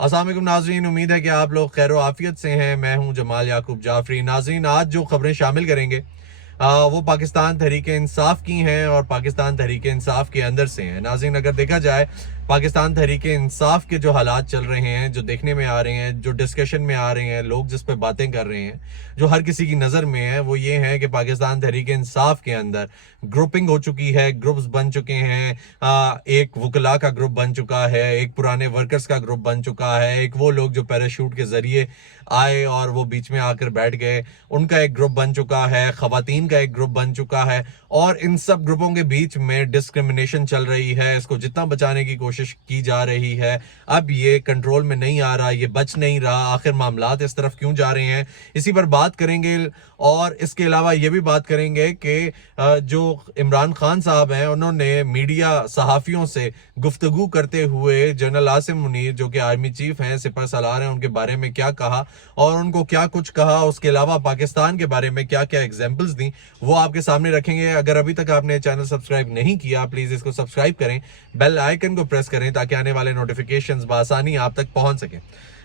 अस्सलाम वालेकुम नाज़रीन, उम्मीद है कि आप लोग खैर आफियत से हैं। मैं हूं जमाल याकूब जाफरी। नाज़रीन, आज जो खबरें शामिल करेंगे वो पाकिस्तान तहरीक इंसाफ की हैं और पाकिस्तान तहरीक इंसाफ के अंदर से हैं। नाज़रीन, अगर देखा जाए पाकिस्तान तहरीक इंसाफ के जो हालात चल रहे हैं, जो देखने में आ रहे हैं, जो डिस्कशन में आ रहे हैं, लोग जिस पे बातें कर रहे हैं, जो हर किसी की नज़र में है, वो ये है कि पाकिस्तान तहरीक इंसाफ के अंदर ग्रुपिंग हो चुकी है, ग्रुप्स बन चुके हैं। एक वकला का ग्रुप बन चुका है, एक पुराने वर्कर्स का ग्रुप बन चुका है, एक वो लोग जो पैराशूट के जरिए आए और वो बीच में आकर बैठ गए, उनका एक ग्रुप बन चुका है, खवातीन का एक ग्रुप बन चुका है। और इन सब ग्रुपों के बीच में डिस्क्रिमिनेशन चल रही है। इसको जितना बचाने की कोशिश की जा रही है, अब ये कंट्रोल में नहीं आ रहा, ये बच नहीं रहा। आखिर मामलात इस तरफ क्यों जा रहे हैं, इसी पर बात करेंगे। और इसके अलावा ये भी बात करेंगे कि जो इमरान खान साहब हैं, उन्होंने मीडिया सहाफ़ियों से गुफ्तगू करते हुए जनरल आसिम मुनीर, जो कि आर्मी चीफ हैं, सिपह सालार हैं, उनके बारे में क्या कहा और उनको क्या कुछ कहा। उसके अलावा पाकिस्तान के बारे में क्या क्या एग्जाम्पल्स दी, वो आपके सामने रखेंगे। अगर अभी तक आपने चैनल सब्सक्राइब नहीं किया, प्लीज़ इसको सब्सक्राइब करें, बेल आइकन को प्रेस करें ताकि आने वाले नोटिफिकेशंस बआसानी आप तक पहुंच सकें।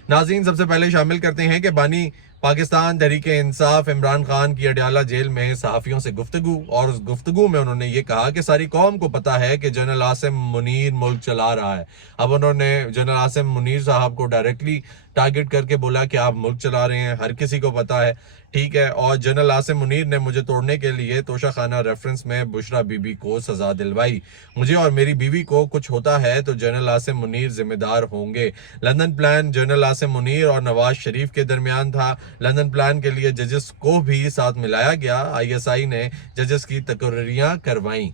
नाज़रीन, सबसे पहले शामिल करते हैं कि बानी पाकिस्तान तहरीक इंसाफ इमरान खान की अडयाला जेल में सहाफ़ियों से गुफ्तगू, और उस गुफ्तगू में उन्होंने ये कहा कि सारी कौम को पता है कि जनरल आसिम मुनीर मुल्क चला रहा है। अब उन्होंने जनरल आसिम मुनीर साहब को डायरेक्टली टारगेट करके बोला कि आप मुल्क चला रहे हैं, हर किसी को पता है, ठीक है। और जनरल आसिम मुनीर ने मुझे तोड़ने के लिए तोशा खाना रेफरेंस में बुशरा बीबी को सजा दिलवाई। मुझे और मेरी बीवी को कुछ होता है तो जनरल आसिम मुनीर जिम्मेदार होंगे। London plan general Asim Munir और नवाज शरीफ के दरमियान था। लंदन प्लान के लिए जजेस को भी साथ मिलाया गया। ISI ने जजेस की तकर्रियां करवाई।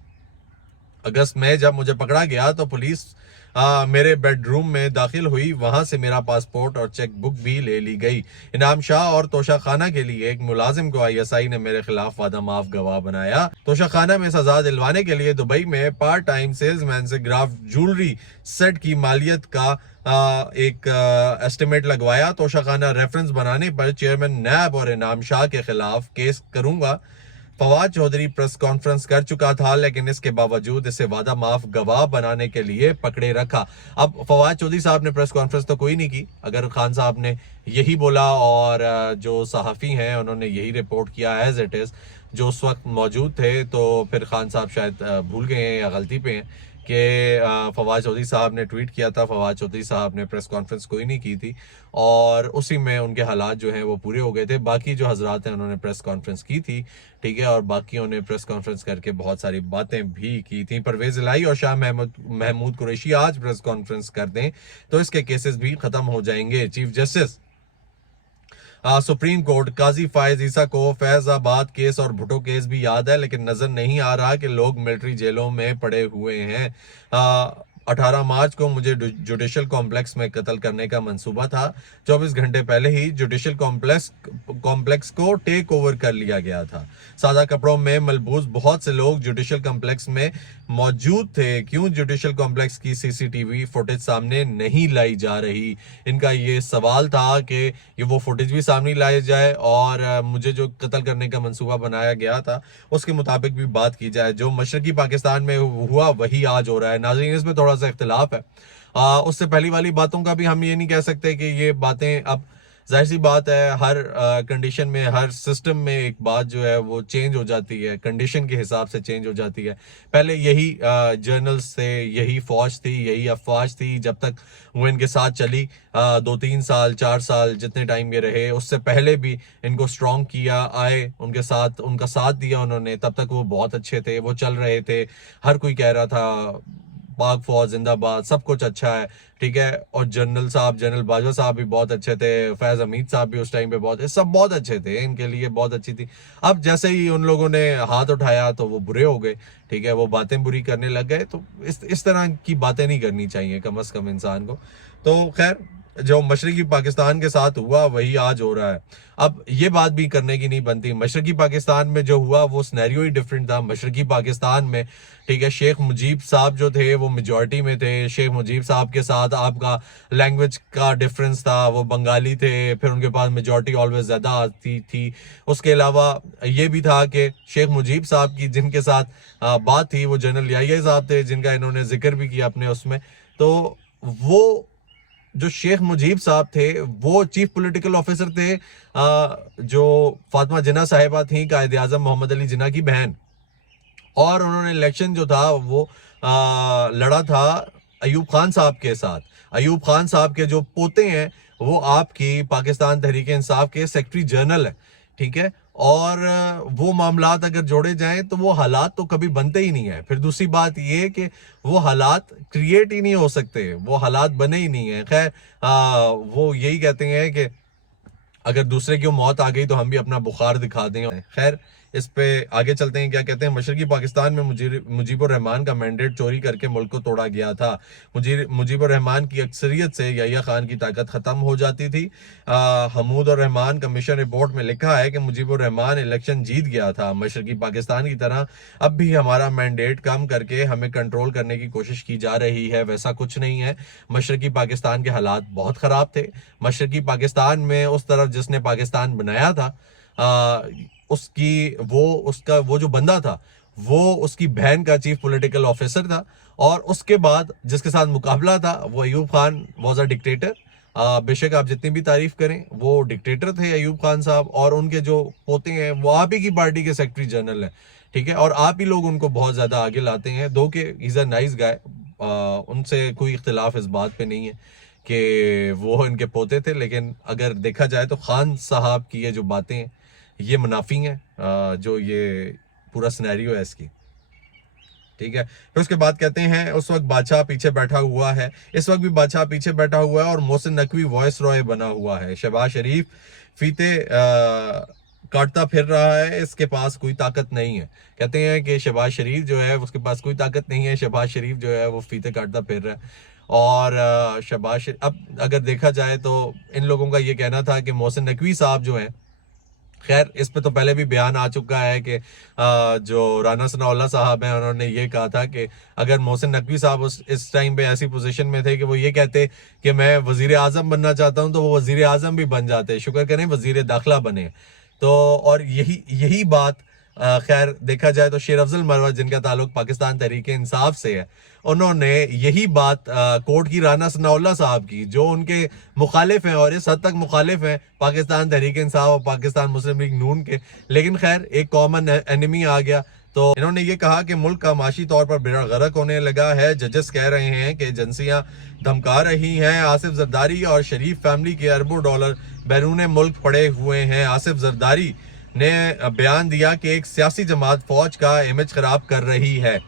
अगस्त में जब मुझे पकड़ा गया तो पुलिस मेरे बेडरूम में दाखिल हुई, वहां से मेरा पासपोर्ट और चेक बुक भी ले ली गई। इनाम शाह और तोशा खाना के लिए एक मुलाजिम को ISI ने मेरे खिलाफ वादा माफ गवाह बनाया। तोशा खाना में सजा दिलवाने के लिए दुबई में पार्ट टाइम सेल्समैन से ग्राफ ज्वेलरी सेट की मालियत का एक एस्टिमेट लगवाया। तोशा खाना रेफरेंस बनाने पर चेयरमैन नैब और इनाम शाह के खिलाफ केस करूंगा। फवाद चौधरी प्रेस कॉन्फ्रेंस कर चुका था, लेकिन इसके बावजूद इसे वादा माफ गवाह बनाने के लिए पकड़े रखा। अब फवाद चौधरी साहब ने प्रेस कॉन्फ्रेंस तो कोई नहीं की, अगर खान साहब ने यही बोला और जो सहाफ़ी हैं उन्होंने यही रिपोर्ट किया एज इट इज़, जो उस वक्त मौजूद थे, तो फिर खान साहब शायद भूल गए हैं या गलती पे हैं कि फवाद चौधरी साहब ने ट्वीट किया था। फवाद चौधरी साहब ने प्रेस कॉन्फ्रेंस कोई नहीं की थी और उसी में उनके हालात जो हैं वो पूरे हो गए थे। बाकी जो हजरात हैं उन्होंने प्रेस कॉन्फ्रेंस की थी, ठीक है, और बाकियों ने प्रेस कॉन्फ्रेंस करके बहुत सारी बातें भी की थी। परवेज इलाही और शाह महमूद कुरैशी आज प्रेस कॉन्फ्रेंस कर दें तो इसके केसेस भी खत्म हो जाएंगे। चीफ जस्टिस सुप्रीम कोर्ट काजी फायज ईसा को फैजाबाद केस और भुट्टो केस भी याद है, लेकिन नजर नहीं आ रहा कि लोग मिलिट्री जेलों में पड़े हुए हैं। 18 मार्च को मुझे जुडिशल कॉम्प्लेक्स में कत्ल करने का मंसूबा था। 24 घंटे पहले ही जुडिशल कॉम्प्लेक्स को टेक ओवर कर लिया गया था। सादा कपड़ों में मलबूस बहुत से लोग जुडिशल कॉम्प्लेक्स में मौजूद थे। क्यों जुडिशल कॉम्प्लेक्स की CCTV फुटेज सामने नहीं लाई जा रही? इनका ये सवाल था कि ये वो फुटेज भी सामने लाई जाए और मुझे जो कत्ल करने का मंसूबा बनाया गया था उसके मुताबिक भी बात की जाए। जो मशरकी पाकिस्तान में हुआ वही आज हो रहा है। नाज़रीन, इसमें थोड़ा सा इख्तिलाफ है। उससे पहली वाली बातों का भी हम ये नहीं कह सकते कि ये बातें, अब जाहिर सी बात है हर कंडीशन में, हर सिस्टम में एक बात जो है वो चेंज हो जाती है, कंडीशन के हिसाब से चेंज हो जाती है। पहले यही जर्नल्स से, यही फौज थी, यही अफवाज थी, जब तक वो इनके साथ चली 2-3 साल 4 साल जितने टाइम ये रहे, उससे पहले भी इनको स्ट्रॉन्ग किया, आए उनके साथ, उनका साथ दिया उन्होंने, तब तक वो बहुत अच्छे थे, वो चल रहे थे। हर कोई कह रहा था पाक फौज जिंदाबाद, सब कुछ अच्छा है, ठीक है। और जनरल बाजवा साहब भी बहुत अच्छे थे, फैज हमीद साहब भी उस टाइम पे सब बहुत अच्छे थे, इनके लिए बहुत अच्छी थी। अब जैसे ही उन लोगों ने हाथ उठाया तो वो बुरे हो गए, ठीक है, वो बातें बुरी करने लग गए। तो इस तरह की बातें नहीं करनी चाहिए कम से कम इंसान को। तो खैर, जो मशरकी पाकिस्तान के साथ हुआ वही आज हो रहा है। अब ये बात भी करने की नहीं बनती, मशरकी पाकिस्तान में जो हुआ वो सिनेरियो ही डिफरेंट था। मशरकी पाकिस्तान में, ठीक है, शेख मुजीब साहब जो थे वो मेजॉरिटी में थे। शेख मुजीब साहब के साथ आपका लैंग्वेज का डिफरेंस था, वो बंगाली थे, फिर उनके पास मेजॉरिटी ऑलवेज ज़्यादा आती थी। उसके अलावा ये भी था कि शेख मुजीब साहब की जिनके साथ बात थी वो जनरल याहिया साहब थे, जिनका इन्होंने जिक्र भी किया अपने उसमें। तो वो जो शेख मुजीब साहब थे वो चीफ पॉलिटिकल ऑफिसर थे, जो फातिमा जिन्ना साहिबा थी कायद आजम मोहम्मद अली जिन्ना की बहन, और उन्होंने इलेक्शन जो था वो लड़ा था अयूब खान साहब के साथ। अयूब खान साहब के जो पोते हैं वो आपकी पाकिस्तान तहरीक इंसाफ के सेक्रेटरी जनरल है, ठीक है। और वो मामलात अगर जोड़े जाएं तो वो हालात तो कभी बनते ही नहीं है। फिर दूसरी बात ये कि वो हालात क्रिएट ही नहीं हो सकते, वो हालात बने ही नहीं है। खैर वो यही कहते हैं कि अगर दूसरे की मौत आ गई तो हम भी अपना बुखार दिखा दें। खैर इस पे आगे चलते हैं। क्या कहते हैं, मशरकी पाकिस्तान में मुजीबुर रहमान का मैंडेट चोरी करके मुल्क को तोड़ा गया था। मुजीबुर रहमान की अक्सरियत से याहिया खान की ताकत खत्म हो जाती थी। हमूद और रहमान कमीशन रिपोर्ट में लिखा है कि मुजीबुर रहमान इलेक्शन जीत गया था। मशरकी पाकिस्तान की तरह अब भी हमारा मैंडेट कम करके हमें कंट्रोल करने की कोशिश की जा रही है, वैसा कुछ नहीं है। मशरकी पाकिस्तान के हालात बहुत ख़राब थे। मशरकी पाकिस्तान में उस तरफ जिसने पाकिस्तान बनाया था उसका वो जो बंदा था वो उसकी बहन का चीफ पॉलिटिकल ऑफिसर था, और उसके बाद जिसके साथ मुकाबला था वो Ayub Khan was a dictator. बेशक आप जितनी भी तारीफ करें वो डिक्टेटर थे अयूब खान साहब, और उनके जो पोते हैं वो आप ही की पार्टी के सेक्रेटरी जनरल हैं, ठीक है। और आप ही लोग उनको बहुत ज्यादा आगे लाते हैं, दो के इज अ नाइस गाय, उनसे कोई इख्तिलाफ इस बात पे नहीं है कि वो इनके पोते थे। लेकिन अगर देखा जाए तो खान साहब की ये जो बातें हैं ये मुनाफी हैं, जो ये पूरा सिनेरियो है इसकी, ठीक है। फिर उसके बाद कहते हैं उस वक्त बादशाह पीछे बैठा हुआ है, इस वक्त भी बादशाह पीछे बैठा हुआ है और मोहसिन नकवी वॉइस रॉय बना हुआ है। शहबाज शरीफ फीते काटता फिर रहा है, इसके पास कोई ताकत नहीं है। कहते हैं कि शहबाज शरीफ जो है उसके पास कोई ताकत नहीं है, शहबाज शरीफ जो है वो फीते काटता फिर रहा है। और अब अगर देखा जाए तो इन लोगों का ये कहना था कि मोहसिन नकवी साहब जो है, खैर इस पे तो पहले भी बयान आ चुका है कि जो राना सनाउल्लाह साहब हैं उन्होंने ये कहा था कि अगर मोहसिन नकवी साहब इस टाइम पे ऐसी पोजीशन में थे कि वो ये कहते कि मैं वजीर आजम बनना चाहता हूं तो वो वजीर आजम भी बन जाते, शुक्र करें वजीर दाखिला बने। तो और यही बात खैर देखा जाए तो शेर अफजल मरवत जिनका ताल्लुक पाकिस्तान तहरीक इंसाफ से है, उन्होंने यही बात कोर्ट की राना सनाउल्लाह साहब की, जो उनके मुखालिफ हैं और इस हद तक मुखालिफ हैं पाकिस्तान तहरीक इंसाफ और पाकिस्तान मुस्लिम लीग नून के, लेकिन खैर एक कॉमन एनिमी आ गया। तो इन्होंने ये कहा कि मुल्क का माशी तौर पर बेड़ा गर्क होने लगा है। जजेस कह रहे हैं कि एजेंसियां धमका रही हैं। आसिफ जरदारी और शरीफ फैमिली के अरबों डॉलर बैरून मुल्क पड़े हुए हैं। आसिफ जरदारी ने बयान दिया कि एक सियासी जमात फौज का इमेज खराब कर रही है।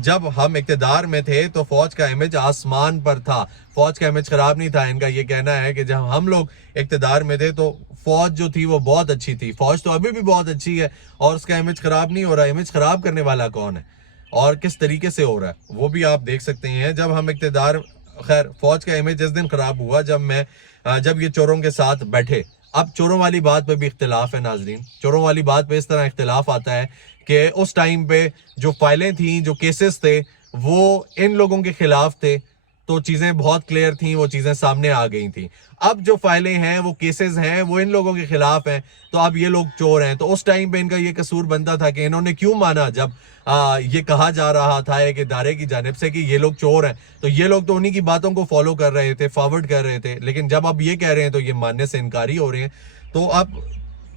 जब हम इक्तदार में थे तो फौज का इमेज आसमान पर था, फौज का इमेज खराब नहीं था। इनका ये कहना है कि जब हम लोग इक्तदार में थे तो फौज जो थी वो बहुत अच्छी थी, फौज तो अभी भी बहुत अच्छी है और उसका इमेज खराब नहीं हो रहा। इमेज खराब करने वाला कौन है और किस तरीके से हो रहा है वो भी आप देख सकते हैं। जब हम इक्तदार, खैर फौज का इमेज जिस दिन खराब हुआ जब ये चोरों के साथ बैठे। अब चोरों वाली बात पे भी इख्तिलाफ है नाजरीन, चोरों वाली बात पे इस तरह इख्तिलाफ आता है कि उस टाइम पे जो फाइलें थी, जो केसेस थे वो इन लोगों के खिलाफ थे, तो चीजें बहुत क्लियर थी, वो चीजें सामने आ गई थी। अब जो फाइलें हैं वो केसेस हैं वो इन लोगों के खिलाफ हैं, तो अब ये लोग चोर हैं। तो उस टाइम पे इनका ये कसूर बनता था कि इन्होंने क्यों माना जब ये कहा जा रहा था एक इदारे की जानिब से कि ये लोग चोर हैं, तो ये लोग तो उन्हीं की बातों को फॉलो कर रहे थे, फॉरवर्ड कर रहे थे। लेकिन जब अब ये कह रहे हैं तो ये मानने से इनकारी हो रहे हैं। तो अब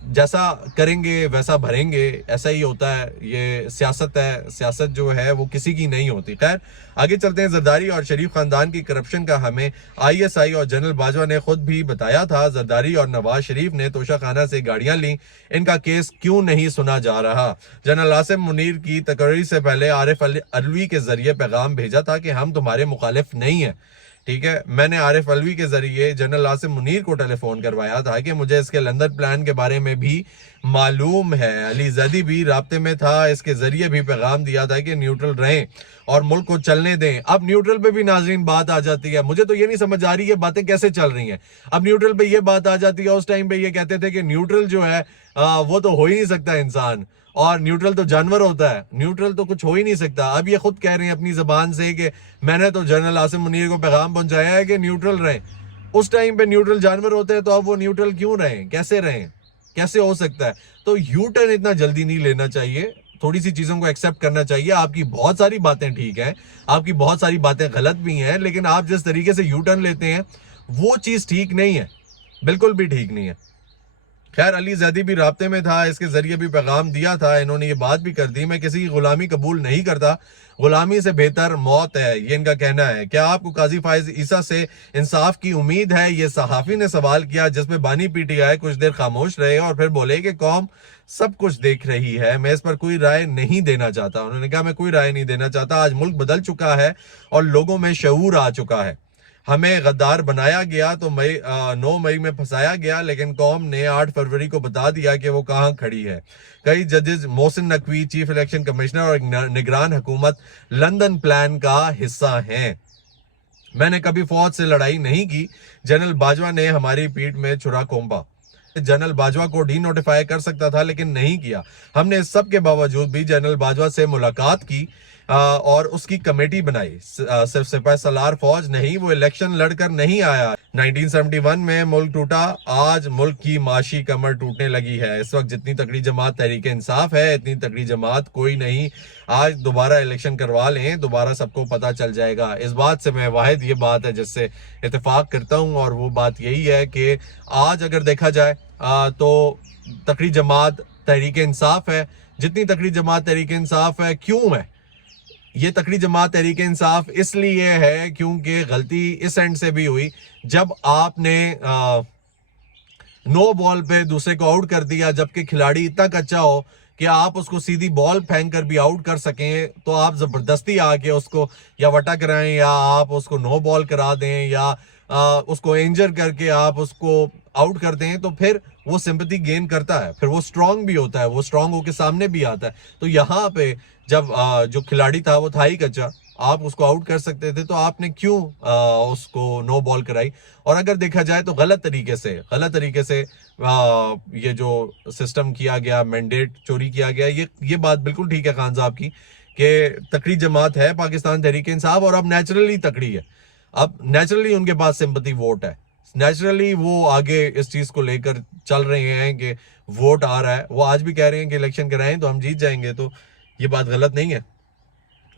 जैसा करेंगे वैसा भरेंगे, ऐसा ही होता है, ये सियासत है। सियासत जो है वो किसी की नहीं होती। खैर आगे चलते हैं। जरदारी और शरीफ खानदान की करप्शन का हमें ISI और जनरल बाजवा ने खुद भी बताया था। जरदारी और नवाज शरीफ ने तोशाखाना से गाड़ियां ली, इनका केस क्यों नहीं सुना जा रहा। जनरल आसिम मुनीर की तकरीर से पहले आरिफ अलवी के जरिए पैगाम भेजा था कि हम तुम्हारे मुखालिफ नहीं है, ठीक है। मैंने आरिफ अलवी के जरिए जनरल आसिम मुनीर को टेलीफोन करवाया था कि मुझे इसके लंदन प्लान के बारे में भी मालूम है। अली जदी भी राब्ते में था, इसके जरिए भी पैगाम दिया था कि न्यूट्रल रहें और मुल्क को चलने दें। अब न्यूट्रल पे भी नाजरीन बात आ जाती है, मुझे तो ये नहीं समझ आ रही है बातें कैसे चल रही हैं। अब न्यूट्रल पे ये बात आ जाती है, उस टाइम पे ये कहते थे कि न्यूट्रल जो है वो तो हो ही नहीं सकता इंसान, और न्यूट्रल तो जानवर होता है, न्यूट्रल तो कुछ हो ही नहीं सकता। अब ये खुद कह रहे हैं अपनी जबान से कि मैंने तो जनरल आसिम मुनीर को पैगाम पहुंचाया है कि न्यूट्रल रहें। उस टाइम पे न्यूट्रल जानवर होते हैं, तो अब वो न्यूट्रल क्यों रहें, कैसे रहें, कैसे हो सकता है। तो यू टर्न इतना जल्दी नहीं लेना चाहिए, थोड़ी सी चीज़ों को एक्सेप्ट करना चाहिए। आपकी बहुत सारी बातें ठीक हैं, आपकी बहुत सारी बातें गलत भी हैं, लेकिन आप जिस तरीके से यू टर्न लेते हैं वो चीज़ ठीक नहीं है, बिल्कुल भी ठीक नहीं है। खैर, अली जैदी भी राब्ते में था, इसके जरिए भी पैगाम दिया था, इन्होंने ये बात भी कर दी, मैं किसी की गुलामी कबूल नहीं करता, गुलामी से बेहतर मौत है, ये इनका कहना है। क्या आपको काजी फाइज ईसा से इंसाफ की उम्मीद है, ये सहाफ़ी ने सवाल किया, जिसमें बानी पीटीआई कुछ देर खामोश रहे और फिर बोले कि कौम सब कुछ देख रही है, मैं इस पर कोई राय नहीं देना चाहता। उन्होंने कहा मैं कोई राय नहीं देना चाहता, आज मुल्क बदल चुका है और लोगों में शऊर आ चुका है। हमें गद्दार बनाया गया तो 9 मई में फंसाया गया, लेकिन कौम ने 8 फरवरी को बता दिया कि वो कहाँ खड़ी है। कई जजेस Mohsin Naqvi, chief election commissioner और निगरान हुकूमत लंदन प्लान का हिस्सा हैं। मैंने कभी फौज से लड़ाई नहीं की, जनरल बाजवा ने हमारी पीठ में छुरा घोंपा। जनरल बाजवा को डी नोटिफाई कर सकता था, लेकिन नहीं किया। हमने इस सब के बावजूद भी जनरल बाजवा से मुलाकात की और उसकी कमेटी बनाई। सिर्फ सिपाही सलार फौज नहीं, वो इलेक्शन लड़कर नहीं आया। 1971 में मुल्क टूटा, आज मुल्क की माशी कमर टूटने लगी है। इस वक्त जितनी तकड़ी जमात तहरीक इंसाफ है, इतनी तकड़ी जमात कोई नहीं। आज दोबारा इलेक्शन करवा लें, दोबारा सबको पता चल जाएगा। इस बात से मैं वाहिद ये बात है जिससे इत्तेफाक करता हूँ, और वो बात यही है कि आज अगर देखा जाए तो तकड़ी जमात तहरीक इंसाफ है। जितनी तकड़ी जमात तहरीक इंसाफ है, क्यों है ये तकड़ी जमात तहरीक इंसाफ? इसलिए है क्योंकि गलती इस एंड से भी हुई, जब आपने नो बॉल पे दूसरे को आउट कर दिया, जबकि खिलाड़ी इतना कच्चा हो कि आप उसको सीधी बॉल फेंक कर भी आउट कर सकें, तो आप जबरदस्ती आके उसको या वटा कराएं, या आप उसको नो बॉल करा दें, या उसको इंजर करके आप उसको आउट कर दें, तो फिर वो सिंपैथी गेन करता है, फिर वो स्ट्रांग भी होता है, वो स्ट्रांग होके सामने भी आता है। तो यहाँ पे जब जो खिलाड़ी था वो था ही कच्चा, आप उसको आउट कर सकते थे, तो आपने क्यों उसको नो बॉल कराई? और अगर देखा जाए तो गलत तरीके से ये जो सिस्टम किया गया, मैंडेट चोरी किया गया, ये बात बिल्कुल ठीक है खान साहब की कि तकड़ी जमात है पाकिस्तान तहरीक इंसाफ, और अब नेचुरली तकड़ी है, अब नेचुरली उनके पास सिंपैथी वोट है, नेचुरली वो आगे इस चीज को लेकर चल रहे हैं कि वोट आ रहा है। वो आज भी कह रहे हैं कि इलेक्शन कराएं तो हम जीत जाएंगे, तो ये बात गलत नहीं है।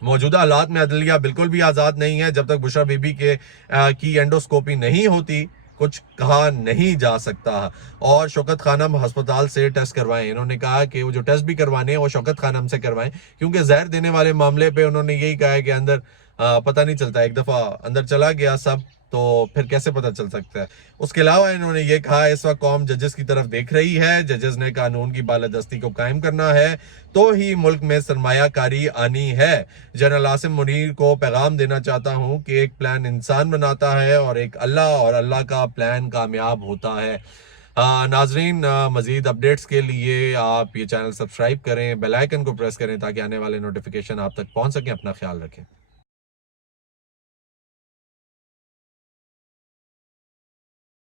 मौजूदा हालात में अदलिया बिल्कुल भी आज़ाद नहीं है। जब तक बुशरा बीबी की एंडोस्कोपी नहीं होती, कुछ कहा नहीं जा सकता। और शौकत खानम अस्पताल से टेस्ट करवाएं। इन्होंने कहा कि वो जो टेस्ट भी करवाने हैं वो शौकत खानम से करवाएं, क्योंकि जहर देने वाले मामले पे उन्होंने यही कहा है कि अंदर पता नहीं चलता, एक दफ़ा अंदर चला गया सब तो फिर कैसे पता चल सकता है। उसके अलावा इन्होंने ये कहा इस वक्त कौम जजेस की तरफ देख रही है, जजेस ने कानून की बालादस्ती को कायम करना है तो ही मुल्क में सरमायाकारी आनी है। जनरल आसिम मुनीर को पैगाम देना चाहता हूँ कि एक प्लान इंसान बनाता है और एक अल्लाह, और अल्लाह का प्लान कामयाब होता है। नाजरीन, मजीद अपडेट्स के लिए आप ये चैनल सब्सक्राइब करें, बेल आइकन को प्रेस करें ताकि आने वाले नोटिफिकेशन आप तक पहुँच सकें। अपना ख्याल रखें।